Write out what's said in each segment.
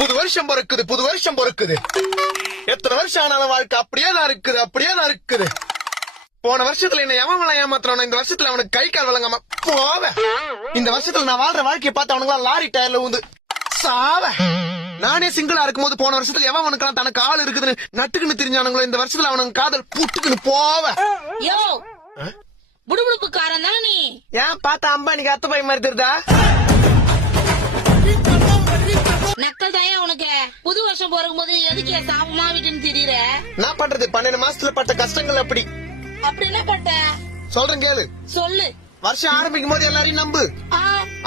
புது வருஷம் பிறக்குது, புது வருஷம் பிறக்குது. எத்தனை வருஷம் ஆனாலும் வாழ்க்கை அப்படியே தான் இருக்குது, அப்படியே தான் இருக்குது. போன வருஷத்துல என்ன எவன் ஏமாத்துறான், இந்த வருஷத்துல அவனுக்கு கை கால் வழங்காம போவ. இந்த வருஷத்துல நான் வாழ்ற வாழ்க்கையை பார்த்து அவனுக்கு லாரி டயர்ல ஊந்து சாவ. நானே சிங்கிளா இருக்கும் போது போன வருஷத்துல எவன் அவனுக்கு தனக்கு ஆள் இருக்குதுன்னு நட்டுக்குன்னு தெரிஞ்சானுங்களோ, இந்த வருஷத்துல அவனுக்கு காதல் புட்டுக்குன்னு போவ. யோ புடுபுடுப்புக்காரன் தானே நீ? ஏன் பார்த்தா அம்பானிக்கு அத்த பை மாதிரி தெரியுதா? நக்கல் தாயா உனக்கு. புது வருஷம் போறக்கும் போது எதுக்கு என் சாபமா விட்டுன்னு திரியற? நான் பண்றது 12 மாசத்துல பட்ட கஷ்டங்கள் அப்படி. அப்படி என்ன பட்ட? சொல்றேன் கேளு. சொல்லு. வருஷம் ஆரம்பிக்கும் போது எல்லாரையும் நம்பு, ஆ,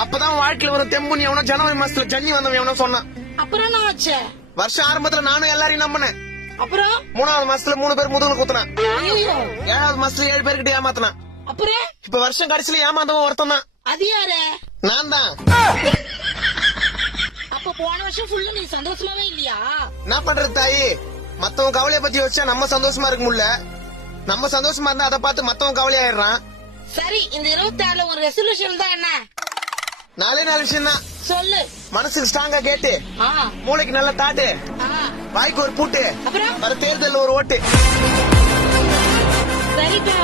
அப்பதான் வாழ்க்கையில வரும் தெம்புன்னு எவனோ ஜனவரி மாசத்துல ஜன்னி வந்தவன் எவனோ சொன்னான். அப்புறம் என்ன ஆச்சு? வருஷம் ஆரம்பத்துல நானும் எல்லாரையும் நம்பினேன். அப்புறம் 3வது மாசத்துல 3 பேர் முதுகுல குத்துனான். ஐயோ, 7வது மாசத்துல 7 பேர்கிட்ட ஏமாத்தினான். அப்புறம் இப்ப வருஷம் கடைசியில ஏமாந்தவன் ஒருத்தன் தான். அது யாரு? நான் தான். அப்ப போன வருஷம் ஃபுல்லா நீ சந்தோஷமாவே இல்லையா? என்ன பண்றது தாயி, மத்தவன் கவலைய பத்தி வச்சா நம்ம சந்தோஷமா இருக்க முடியல. நம்ம சந்தோஷமா இருந்தா அதை பார்த்து மத்தவன் கவலையாயிடுறான். சரி, இந்த 26ல ஒரு ரெசல்யூஷன் தான் என்ன? 4 விஷயம் தான். சொல்லு. மனசுக்கு ஸ்ட்ராங்கா கேட்டு, ஆ, மூளைக்கு நல்ல தாட்டு, ஆ, வாய்க்கு ஒரு பூட்டு, அப்புறம் வர தேர்தல்ல ஒரு ஓட்டு. சரிப்பா.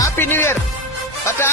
Happy new year. பட்டா